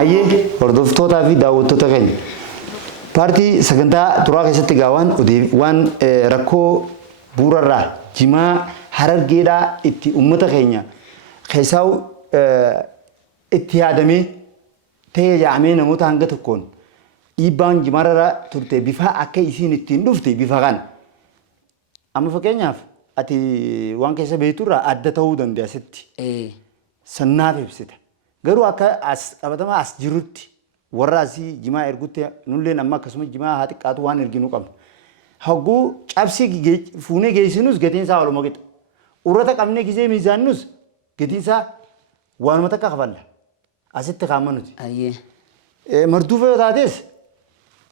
Ayyee hordoftootaa fi daawwattoota keenya paartii sagantaa turaa keessatti gaawwan waan rakkoo bu'uurarraa jimaa harargeedhaa itti uummata keenya keessaa itti yaadamee ta'ee yaa'amee namoota hanga tokkoon dhiibbaan jimaarra turte bifa akka isiin ittiin dhufte bifa kana. Amma fakkeenyaaf ati waan keessa beekturraa adda ta'uu dandeessitti. Sannaaf ibsite. Garuu akka as qabatama as jirutti warra asii jimaa ergutti nulleen amma akkasuma jimaa haa xiqqaatu waan erginu qabna. Hagguu cabsii fuunee geessinus gatiin isaa walumaa qixa. Urrata qabnee gisee miizaannus gatiin isaa waanuma takka kafalla. Asitti kaa'amma nuti. Marduufa yoo taates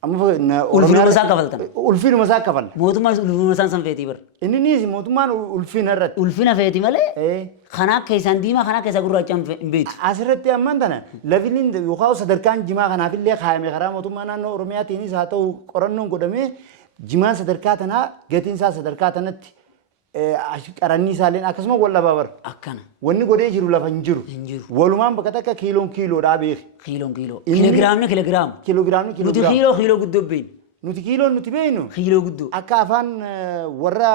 ulfinuma isaa kafaltan. Ulfinuma isaa kafalla. Mootummaan ulfinuma isaan san feetii bara. Inni niis mootummaan ulfina irratti. Ulfina feeti malee kanaa keessaan diimaa kanaa keessa gurraachaan hin beeku. Asirratti amman tana lafiliin yookaan sadarkaan jimaa kanaafillee kaayame karaa mootummaa naannoo Oromiyaatiinis haa ta'u qorannoon godhamee jimaan sadarkaa tanaa gatiin isaa sadarkaa tanatti qarannii isaalleen akkasuma wal dhabaa bara. Akkana. Wanni godhee jiru lafa hin jiru. Walumaan bakka takka kiiloodhaa beeki. Kiiloon. Kiloogiraamni kiloogiraama. Kiloogiraamni kiloogiraama. Nuti kiiloo guddoo beeknu. Nuti kiiloon nuti beeknu. Kiiloo guddoo. Akka afaan warra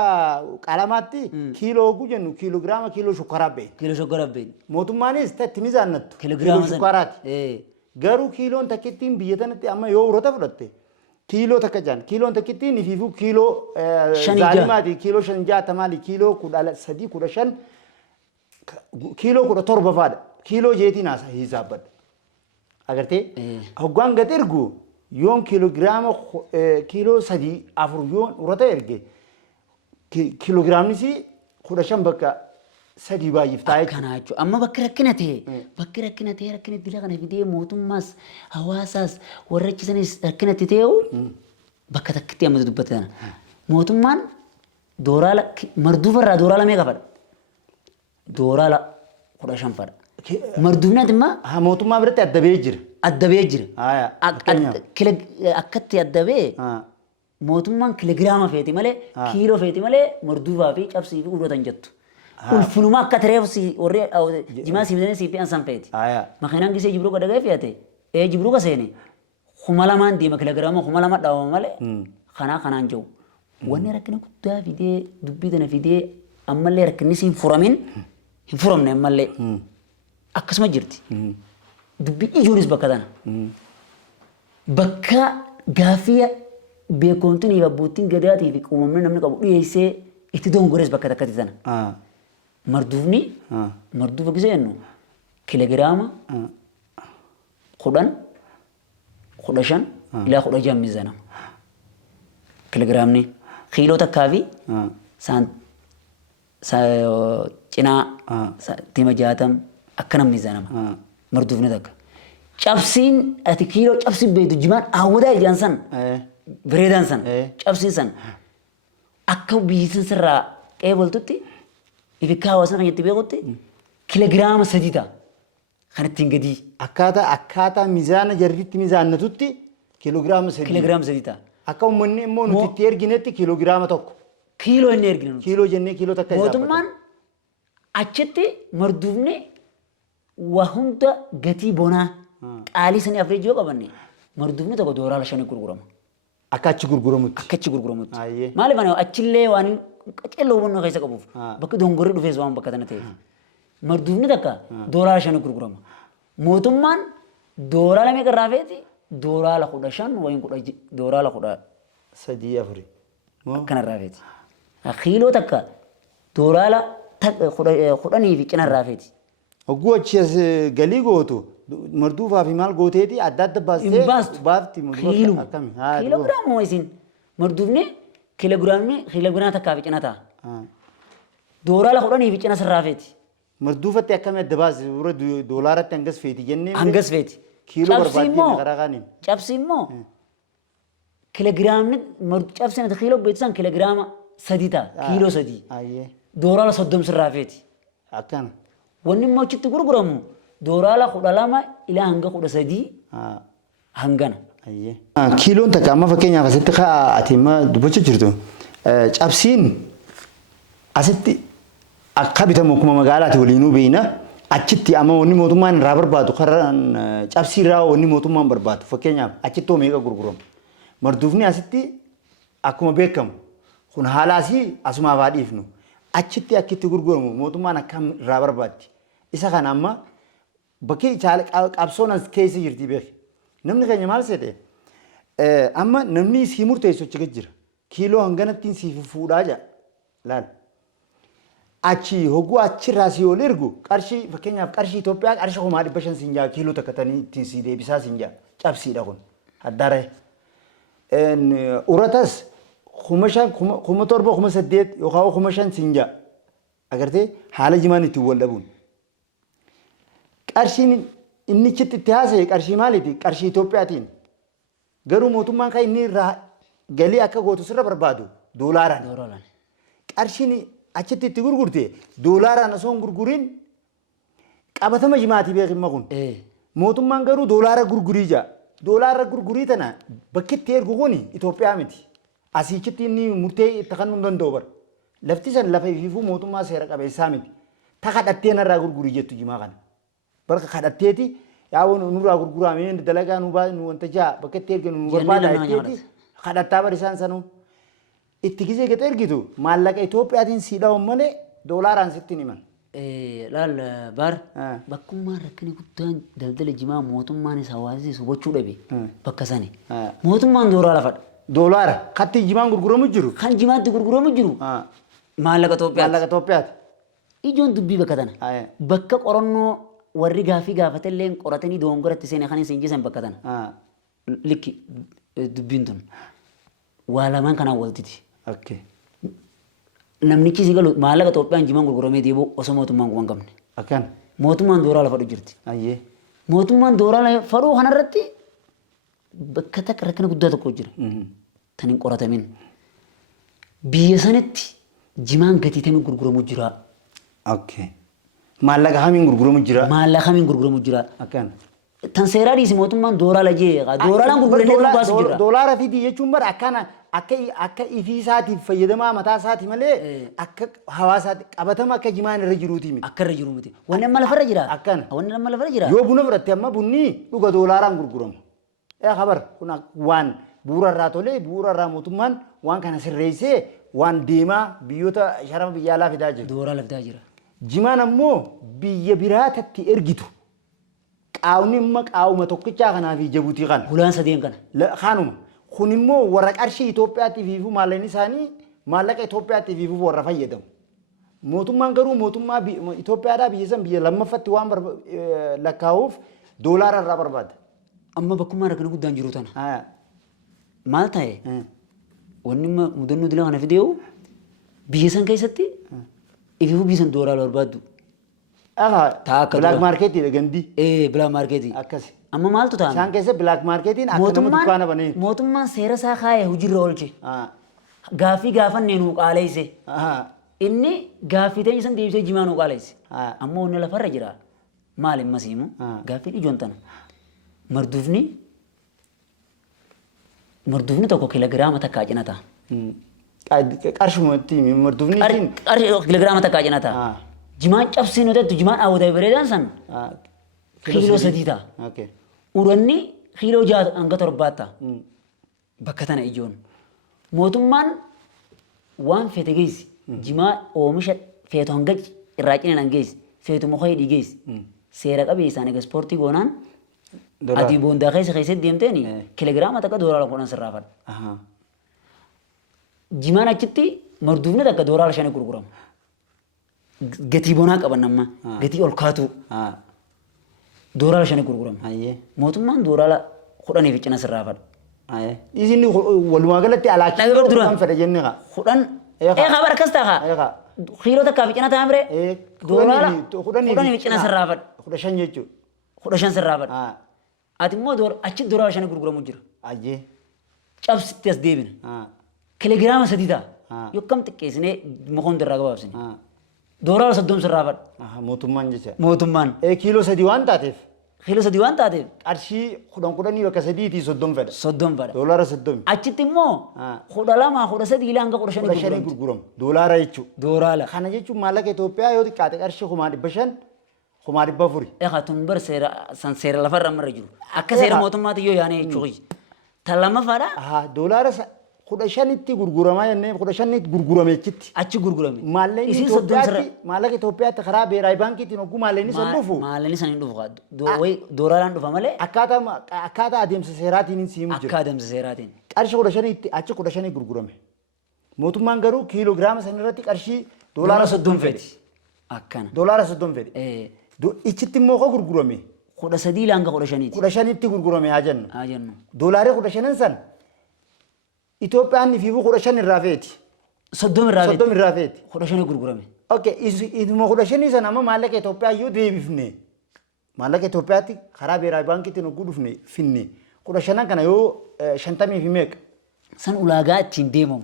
qalamaatti kiiloo oguu jennu kiiloogiraama kiiloo shukkaraa beeknu. Kiiloo shukkaraa beeknu. Mootummaanis itti mizaannattu. Kiloogiraama shukkaraati. Garuu kiiloon takkittiin biyya tanatti amma yoo urota fudhatte kiiloo takka jaan kiiloon takkittiin ifiifuu kiiloo zaalimaati kiiloo 5 maali kiiloo 13 15 kiiloo 17 faadha kiiloo jeetiin asa hisaabbadha agartee hoggaan gad ergu yoon kiiloogiraama kiiloo 3 4 yoon urata erge kiiloogiraamnis 15 bakka 3 baay'if taa'ee kana jechuudha. Amma bakki rakkina ta'e rakkina dila kana fidee mootummaas hawaasaas warra achisanis rakkina ta'e bakka takkitti amma dubbatan. Mootummaan dooraala marduufarraa dooraala meeqa fadha? Dooraala 15 fadha. Marduufnaati immoo mootummaa biratti addabee jira. Addabee jira. Akkatti addabee mootummaan kiloogiraama feeti malee kiiloo feeti malee marduufaa fi cabsii fi urratan jettu. Ulfinuma akka tareefsi warri jimaa sibiilanii siiphi ansan feeti. Makiinaan gisee jibruu qada ga'ee fe'ate. Jibruu ka seene. Kuma lamaan deema kiloogiraama kuma lama dhaabama malee kanaan jiru. Wanni rakkina guddaa fidee dubbii tana fidee ammallee rakkinni hin furamne ammallee akkasuma jirti. Dubbii ijoonis bakka tana. Bakka gaaffii beekumtiin fi abbootiin gadaatii fi uumamni namni qabu dhiyeessee itti dongores bakka takkatti tana. Marduufa gisee jennu kiloogiraama 10 15 ilaa 16 miizaanama. Kiloogiraamni kiiloo takkaa fi cinaa tima 60 akkana miizaanama. Marduufni takka. Cabsiin ati kiiloo cabsiin beektu jimaan hawwataa ijaan san bareedaan san cabsiin san akka biyyisan sirraa qeebaltutti ifikkaa hawaasana kan jetti beekutti kiloogiraama 3 ta'a. Kan ittiin gadii. Akkaataa miizaana jarritti miizaannatutti kiloogiraama 3. Kiloogiraama 3 ta'a. Akka uummanni immoo nuti itti erginetti kiloogiraama 1. Kiiloo inni erginu nuti. Kiiloo jennee kiiloo takka isaa. Mootummaan achitti marduufne waa hunda gatii bonaa qaalii sanii afreejii yoo qabanne marduufni tokko dooraala 5 gurgurama. Akka achi gurguramutti. Akka achi gurguramutti. Maaliif ani achillee waan qaceelloo hubannoo keessa qabuuf bakki dongorri dhufees waan bakka tana ta'eef. Marduufni takka dooraala 5 gurgurama. Mootummaan dooraala meeqa irraa feeti? Dooraala 15 wayin dooraala 13 4. Akkana irraa feeti. Kiiloo takka dooraala 10 fi cina irraa feeti. Hogguu achi as galii gootu marduufaa fi maal gooteeti adda adda baastee baafti. Kiiloogiraama moo isin marduufni kiloogiraama takkaa fi cina ta'a. Dooraala 10 fi cina sirraa feeti. Marduufatti akkami adda baasti doolaaratti hangas feeti jennee. Hangas feeti. Kiiloo barbaadee karaa kaaniin. Cabsi immoo kiloogiraamni cabsi nati kiiloo beeksisan kiloogiraama 3 ta'a. Kiiloo 3. Dooraala 30 sirraa feeti. Akkana. Wanni immoo achitti gurguramu dooraala 12 ilaa hanga 13 hangana. Kiiloon takka amma fakkeenyaaf asitti ati amma dubbachaa jirtu cabsiin asitti akka bitamu akkuma magaalaatti waliinuu beeyna achitti amma wanni mootummaan irraa barbaadu karaan cabsii irraa wanni mootummaan barbaadu fakkeenyaaf achitti meeqa gurguramu marduufni asitti akkuma beekamu kun haalaasii asumaaf haa dhiifnu achitti akkitti gurguramu mootummaan akkam irraa barbaaddi isa kana amma bakki qabsoon as keessa jirti beeki namni keenya maal seete amma namni sii murteessu achi jira kiiloo hanganattiin siif fuudhaa jaa laal achi hogguu achirraa si ol ergu qarshii fakkeenyaaf qarshii Itoophiyaa qarshii 500 sinjaa kiiloo takkatanii ittiin si deebisaa sinjaa cabsiidha kun addaare uratas 5,000 7,000 8,000 yookaan 5,000 sinjaa agartee haala jimaan itti wal dhabuun qarshiin inni chitti itti haasa'e qarshii maaliiti qarshii Itoophiyaatiin garuu mootummaan kan inni irraa galii akka gootu sirra barbaadu doolaaraan qarshiin achitti itti gurgurte doolaaraan osoo hin gurgurin qabatama jimaatii beekimma kun mootummaan garuu doolaara gurgurii jaa doolaara gurgurii tana bakki itti ergu kun Itoophiyaa miti asiichitti inni murtee itti kannuu danda'u bara lafti san lafa ifiifuu mootummaa seera qabeessaa miti ta kadhattee narraa gurgurii jettu jimaa kana barka kadhatteeti yaa nurraa gurguramee dalagaa nu wanta jaa bakka itti erginu nu barbaada jetteeti kadhattaa barisaan sanuu itti gisee gata ergitu maallaqa Itoophiyaatiin siidhaa'u malee doolaaraan sitti himan. Laal bar bakkummaan rakkini guddaan daldala jimaa mootummaanis hawaasnis hubachuu dhabe bakka sani mootummaan doolaara fadha. Doolaara katti jimaan gurguramu jiru. Kan jimaatti gurguramu jiru maallaqa Itoophiyaati. Maallaqa Itoophiyaati. Ijoon dubbii bakka tana bakka qorannoo warri gaafii gaafatellee qoratanii doongoratti seenaa kan hin jisan bakka tana likki dubbiin tun waa lamaan kanaan waltiti. Namnichi si galu maallaqa Itoophiyaan jimaan gurguramee deebi'u osoo mootummaan kun qabne. Akkan. Mootummaan doolaara fadhu jirti. Mootummaan doolaara fadhuu kanarratti bakka takka rakkina guddaa tokko jira. Tan hin qoratamin. Biyya sanitti jimaan gatiitamee gurguramu jira. Maallaqa hamiin gurguramu jira. Maallaqa hamiin gurguramu jira. Akkan. Tan seeraa dhiisi mootummaan doolaara jee doolaaraan gurguranii baasu jira. Doolaara fidii jechuun bara akkana akka ifii isaatiif fayyadamaa mataa isaati malee akka hawaasaatti qabatama akka jimaan irra jiruuti miti. Akka irra jiru miti. Wanni amma lafarra jira. Akkana. Wanni amma lafarra jira. Yoo buna fudhatte amma bunni dhuga doolaaraan gurguramu. Habar kun waan bu'uura irraa tolee bu'uura irraa mootummaan waan kana sirreessee waan deemaa biyyoota sharafa biyya alaa fidaa jiru. Doolaara fidaa jira. Jimaan ammoo biyya biraatatti ergitu. Qaawni immoo qaawuma tokkichaa kanaa fi Jabuutii kana. Gulaan sadeen kana. Kanuma. Kun immoo warra qarshii Itoophiyaatiif iifuu maallaqni isaanii maallaqa Itoophiyaatiif iifuu warra fayyadamu. Mootummaan garuu mootummaa Itoophiyaadhaa biyya san biyya lammaffatti waan lakkaa'uuf doolaara irraa barbaada. Amma bakkummaa rakkina guddaan jiru tana. Maal ta'e wanni mudannoo dilaa kana fideewu biyya san keessatti ifiifuu biyya san doolaara barbaaddu. Black marketii gandi. Black marketii. Akkasi. Amma maaltu ta'a? Isaan keessa black marketiin akka nama dukkaana banee. Mootummaan seera isaa kaayee hojiirra oolche. Gaaffii gaafannee nuu qaaleesse. Inni gaaffii teenya san deebisee jimaa nuu qaaleesse. Amma wanni lafarra jira. Maal hin masiimu? Gaaffiin ijoon tana. Marduufni tokko kiloogiraama takkaa cina ta'a. Qarshumatti marduufni. Kiloogiraama takkaa cina ta'a. Jimaan cabsee nuti jimaan hawwata bareedaan san kiiloo 3 ta'a. Uranni kiiloo 6 hanga 7 ta'a. Bakka tana ijoon. Mootummaan waan fete geessi. Jimaa oomisha feetu hanga irraa cina nan geessi. Feetu muka hidhii geessi. Seera qabeessaan egaa ispoortii goonaan adii boondaa keessatti deemteeni kiloogiraama takka doolaara 10 sirraa fadha. Jimaan achitti marduufni takka doolaara 5 gurgurama. Gatii bonaa qaban amma gatii ol kaatu doolaara 5 gurgurama. Mootummaan doolaara 10 fi cina sirraa fadha. Isin walumaa galatti alaakii kan fedha jennee kaa. 10 habar akkas ta'a. Kiiloo takkaa fi cina ta'a mire doolaara 10 fi cina sirraa fadha. 15 jechuudha. 15 sirraa fadha. Ati immoo achi doolaara 5 gurguramu jira. Cabsitti as deebina. Kiloogiraama 3 ta'a. Yokkam xiqqeessinee mukoon irraa gabaabsine. Doolaara 30 sirraa fadha. Mootummaan jecha. Mootummaan. Kiiloo 3 waan taateef. Kiiloo 3 waan taateef. Qarshii 10 bakka 3 30 fedha. 30 fedha. Doolaara 30. Achitti immoo 12 13 ilaa hanga 15 gurguramu. Doolaara jechuudha. Doolaara. Kana jechuun maallaqa Itoophiyaa yoo xiqqaate qarshii 500 خماري بافوري تنبر سير لفر أمر رجل أكثر موتومات يو يعني شوي تلما فارا دولار خداشانيتي غرغرما يعني خداشانيت غرغرما يجتي أشي غرغرمي مالني إثيوبيا مالك إثيوبيا تخراب راي بانكي تنوكو مالني سندوفو مالني سندوفو وي دولاران دوفا مالي أكادا أديم سيراتين نسيم جر أكادم سيراتين أرشي خداشانيت أشي خداشاني غرغرما موتو مانغرو كيلوغرام سنراتي أرشي دولار صدوم فيتي أكان دولار صدوم فيتي دو إيشتي موكو غرغرمي خدا سدي لانغا خداشانيتي غرغرمي هاجن هاجن دولاري خداشانن سن إثيوبيا نفيفو خداشان الرافيتي صدوم الرافيتي خداشاني غرغرمي اوكي إذا ما خداشاني سن أما مالك إثيوبيا يو دي بفني مالك إثيوبيا تي خراب راي بانكي تنوكو دفني فيني خداشانا كان يو شنتامي في ميك سن أولاغات تنديمم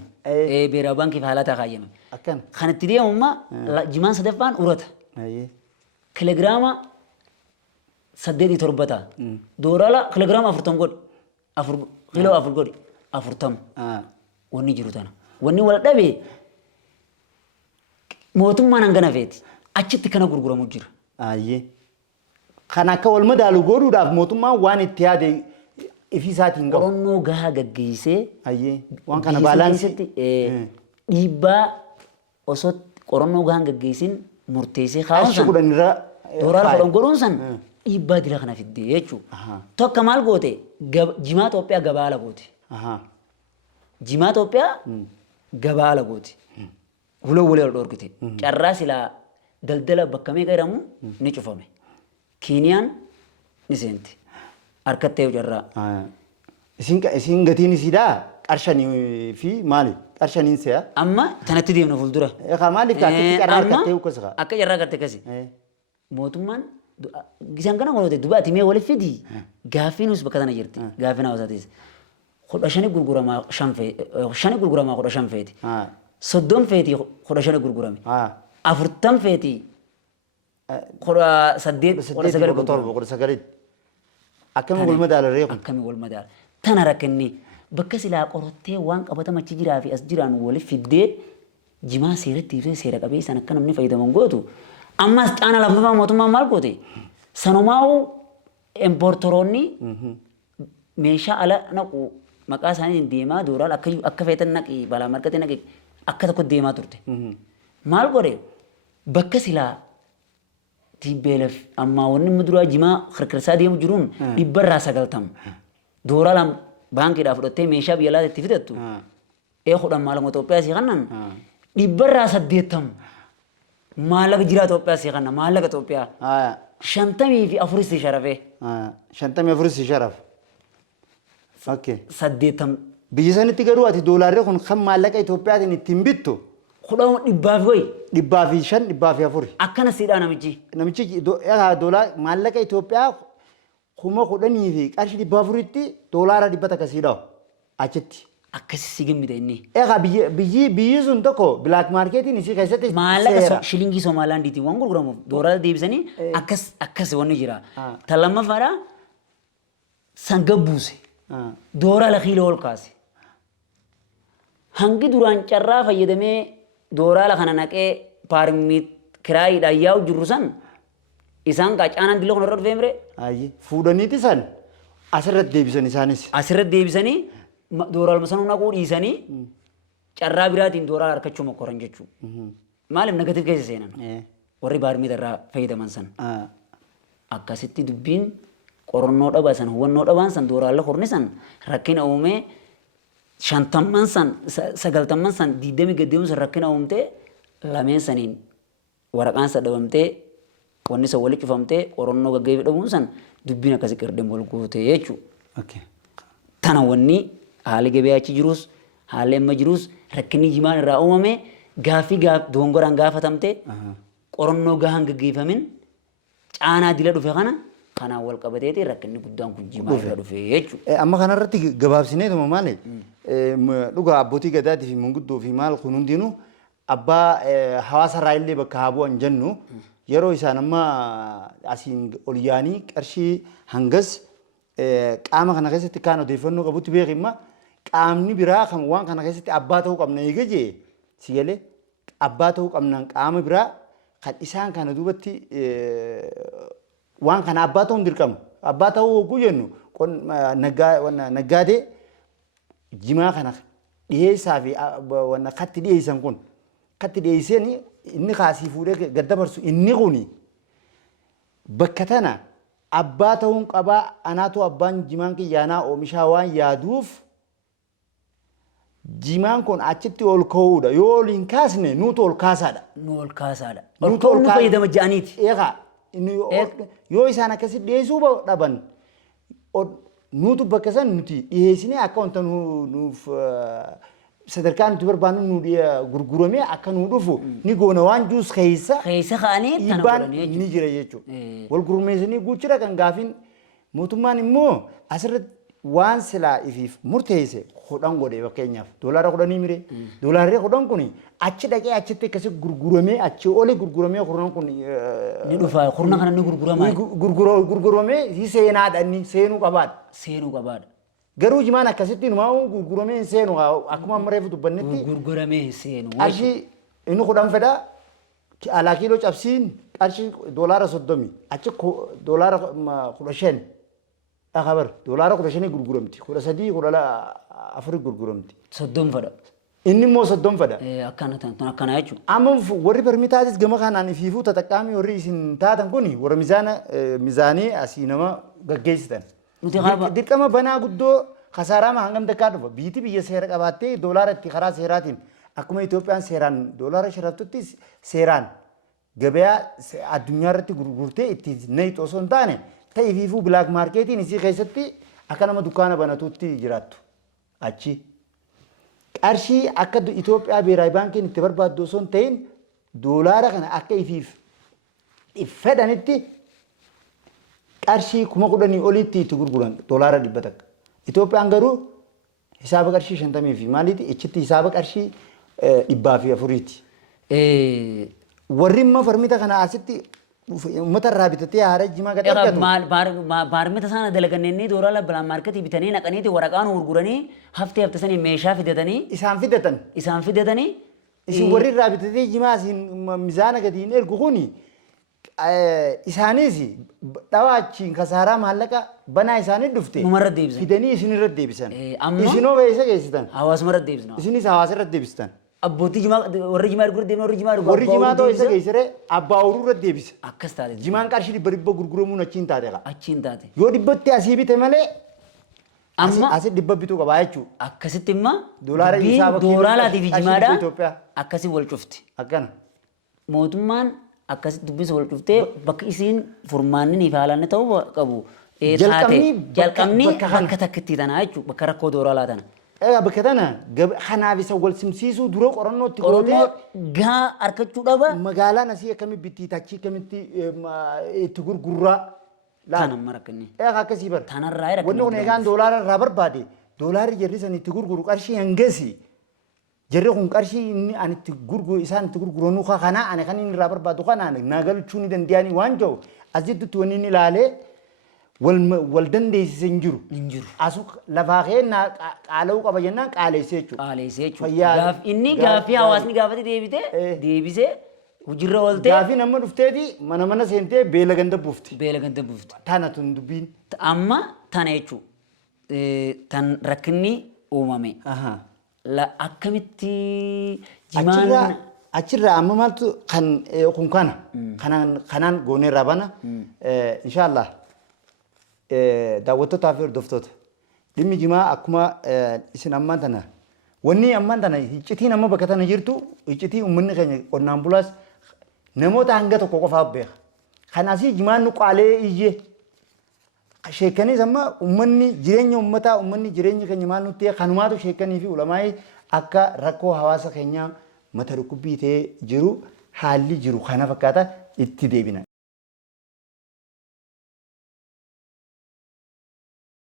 بيرا بانكي في حالات خايمة أكن خانت تديمم ما جمان صدفان أورت أيه كيلوغراما سديدي تربتا دورالا كيلوغراما أفرتم قد كيلو أفر قد أفرتم وني جروتانا وني ولا دبي موتم ما نعنى فيت أشتى كنا غرغرة مجرى أيه خنا كول مدالو غورو داف موتم ما وان اتيادي إفيساتين غو قرنو غها غجيسة أيه وان كنا بالانس إيبا أصوت قرنو غها غجيسين مرتيسي خاصة أشكو دنيرا دورالا قرن قرنسن إيبا دي لخنا في الديجو تو كمال قوتي جماعة أوبيا جبالة قوتي جماعة أوبيا جبالة قوتي هلو ولي الدور كتير كراس لا دلدلا بكمي كيرامو نشوفهم كينيان نسنت أركتة وجرا إسين قتيني سيدا أرشاني في مالي أرشاني سيا أما تنتدي من فلدرة إيه مالي كاتي كرار كاتي وكسر أكيد جرا كاتي كسي موتومان جيسان كنا قلنا دبا تيمي ولا فيدي غافينوس بكتنا جرتي غافينا وساتيس خداشاني غرغرما شانفي خداشاني غرغرما خداشان فيتي صدوم فيتي خداشاني غرغرامي أفرتم فيتي خدا سديد خدا سجل بطور خدا سجل أكمل قول مدال الريق أكمل قول مدال تنا ركني بكسي لا قرطة وان أبدا ما تجرا في أسجران ولا في الدير جماعة سيرت تيجي سيرك أبي سنة كنا مني فايدة من قوتو أما أنا لفظ ما توما مال قوتي سنوماو إمبورتروني ميشا على نقو مكاس هني ديما دورال أكفيت النقي بلا مركز النقي أكثر كود ديما ترتي مال قري بكسي لا تيبلف أما وني مدروا جماعة خركرسا ديم جرون يبر راسا قلتم دورالام بانكي دافرتي ميشا بيلا تفيدتو إيه خدام مالك متوبيا سيغنن يبر راسا ديتم مالك جرا توبيا سيغنن مالك توبيا شنتمي في أفريس شرفه شنتمي أفريس شرف أوكي سديتم بيجسان تيجروا أتي دولار يكون خم مالك إثيوبيا تني تيمبيتو خدام دبافوي دبافي شن دبافي أفوري أكنا سيدا نمجي دولار مالك إثيوبيا خما خدني في أرشي دبافوريتي دولار دبتا كسيدا أجتي أكسي سيجم ميتيني بيجي تكو بلاك ماركت نسي كيسة مالك شيلينجي سومالان ديتي وانغول غرامو دولار ديبسني أكس وني جرا تلما فارا سانغبوسي دولار لخيلو الكاسي هنگي دوران چرا فيدمي دولار لخنا نكى بارميت كراي داياو جروسان إسان كأجانا دلو خنورات فهمره أيه فودني تسان أسرت ديبسني سانيس أسرت ديبسني دولار مثلا نقول إيساني چرا براتين دولار كچو مكورن جچو مالم نگاتيف كيسه سينان وري بارمي درا فايدة منسن أكاسيتي دبين قرنو دباسن هو نو دبانسن دولار لخورنسن ركين أومه شانتم منسن سجلتم منسن ديدمي قديم سر ركين أومته لامين سنين ورقان سدومته وني سوالي كفامته قرنو قجيب دبونسن دبين أكاسي كردم بولكوته يجو تنا وني حالي جبيا تجروس حالي مجروس ركني جمان راؤمه غافي دونغوران غافتمته قرنو غهان قجيفمين أنا ديلا دفعنا خنا أول كبديتي ركني قدام كل جماعة دفعيجو أما خنا رتي جواب سنة ثم مالي لوكا أبوتي قداتي في منقدو في مال خنون دينو أبا حواس رايلي بكابو أنجنو يرو إسان أما أسين أولياني كرشي هنجس قام خنا كيسة كانوا ديفنو كابوتي بيغيما قامني برا خم وان خنا كيسة أباتو كم نيجي سيالي أباتو كم نان قام برا kan isaan kana duubatti waan kana abbaa ta'uun dirqama. Abbaa ta'uu hogguu jennu naggaadee jimaa kana dhiyeessaa fi wanna katti dhiyeessan kun katti dhiyeessanii inni kaasii fuudhee gaddabarsu inni kuni bakka tana abbaa ta'uun qabaa anaatu abbaan jimaan kiyyaanaa oomishaa waan yaaduuf jimaan kun achitti ol ka'uudha yoo ol hin kaasne nuutu ol kaasaadha. Nu ol kaasaadha. Ol ka'uun nu fayyadama ja'aniiti. Eegaa yoo isaan akkasitti dhiyeessuu dhaban nuutu bakka san nuti dhiyeessinee akka wanta nuuf sadarkaa nuti barbaannu nu gurguramee akka nu dhufu ni goona waan juus keessa ka'anii kana dhiibbaan godhanii ni jira jechuudha. Wal gurmeessanii guuchira kan gaafin mootummaan immoo asirratti waan silaa ifiif murteesse hodhan godhe fakkeenyaaf doolaara 10 mire doolaarri 10 kun achi dhaqee achitti akkasi gurguramee achi oli gurguramee hodhan kun ni dhufa hodhan kana ni gurguramaa gurguramee si seenaadha ni seenuu qabaadha. Seenuu qabaadha. Garuu jimaan akkasitti numaa gurguramee seenu akkuma ammareef dubbannetti gurguramee seenu. Qarshii inni 10 fedha alaa kiiloo cabsiin qarshii doolaara 30 achi doolaara 15 akabar doolaara 15 gurguramti 13 14 gurguramti 30 fedha. Inni immoo 30 fedha. Akkana jechuudha. Amma warri permitaatis gama kanaan ifiifuu taxaqqaamii warri isin taatan kuni warra mizaanii asii nama gaggeessitan. Dirqama banaa guddoo kasaaraa hangam takkaa dhufa biiti biyya seera qabaattee doolaara itti karaa seeraatiin akkuma Itoophiyaan seeraan doolaara sharaftutti seeraan gabayaa addunyaa irratti gurgurtee itti nayi osoo hin taane ta'eefiifuu bilaak maarkeetiin isii keessatti akka nama dukkaana banatuutti jiraattu achi qarshii akka Itoophiyaa beeraayi baankiin itti barbaaddu osoo hin ta'in doolaara kana akka ifiif fedhanitti qarshii 10,000 olitti itti gurguran doolaara 100 takka. Itoophiyaan garuu hisaaba qarshii 50 fi maaliiti ichitti hisaaba qarshii 400ti. Warri immoo farmita kana asitti uummata irraa bitatee haara jimaa gad argatu. Baarmita sana dalagannee doolaara bilaan maarketii bitanii naqaniiti waraqaan gurguranii haftee sanii meeshaa fidatanii. Isaan fidatanii. Isin warri irraa bitatee jimaa asiin mizaana gadiin ergu kuni isaanis dhawaachiin kasaaraa maallaqa banaa isaanii dhufte. Numarra deebisan. Fidanii isinirra deebisan. Amma isinoo beeysa geessitan. Hawaasuma irra deebisna. Isinis hawaasa irra deebistan. Abbootii jimaa warri jimaa gurguruu deemna warri jimaa ta'uu isa geessire abbaa uruu irra deebisa. Akkas taate. Jimaan qarshii 100 gurguramuun achiin taate qaba. Achiin taate. Yoo 100tti asii bite malee amma asii 100 bituu qaba jechuudha. Akkasitti imma doolaara hisaaba doolaalaatii fi jimaadha akkasii wal cufti. Akkana. Mootummaan akkasitti dubbisa wal cuftee bakka isiin furmaanni fi haalaan ta'uu qabu. Jalqabni bakka takkitti tanaa jechuudha bakka rakkoo doolaalaa tana. Bakka tana kanaaf isa wal simsiisuu dura qorannoo itti gootee gaa arkachuu dhaba. Magaalaan asii akkamitti bittii achii akkamitti itti gurgurraa. Kana marakkanni. Akkasii bara. Tanarraa rakkanni. Wanni kun egaan doolaara irraa barbaade doolaarri jarri san itti gurguru qarshii hangasi. Jarri kun qarshii inni ani itti gurguru isaan itti gurguranu kana ani kan inni irraa barbaadu kana nagalchuu ni danda'anii waan jiru asitti wanni inni ilaalee wal dandeessise hin jiru. Asu lafaa keenya qaala'uu qaba jennaan qaaleessee jechuudha. Qaaleessee jechuudha. Inni gaaffii hawaasni gaafate deebisee hojiirra oolte. Gaaffii nama dhufteeti mana seentee beela ganda buufti. Beela ganda buufti. Tana tun dubbiin. Amma tana jechuudha. Tan rakkinni uumame. Akkamitti jimaan. Achirraa amma maaltu kan kun kanaan goonee irraa bana inshaallah. Daawwattootaa fi hordoftoota dhimmi jimaa akkuma isin ammaan tana wanni ammaan tana iccitiin amma bakka tana jirtu iccitii uummanni keenya qonnaan bulaas namoota hanga tokko qofaaf beeka. Kanaasii jimaan nu qaalee iyyee sheekanis amma uummanni jireenya uummataa uummanni jireenya keenya maal nutti kanumaatu sheekanii fi ulamaa'ii akka rakkoo hawaasa keenyaa mata dhukkubbii ta'ee jiru haalli jiru kana fakkaata itti deebina.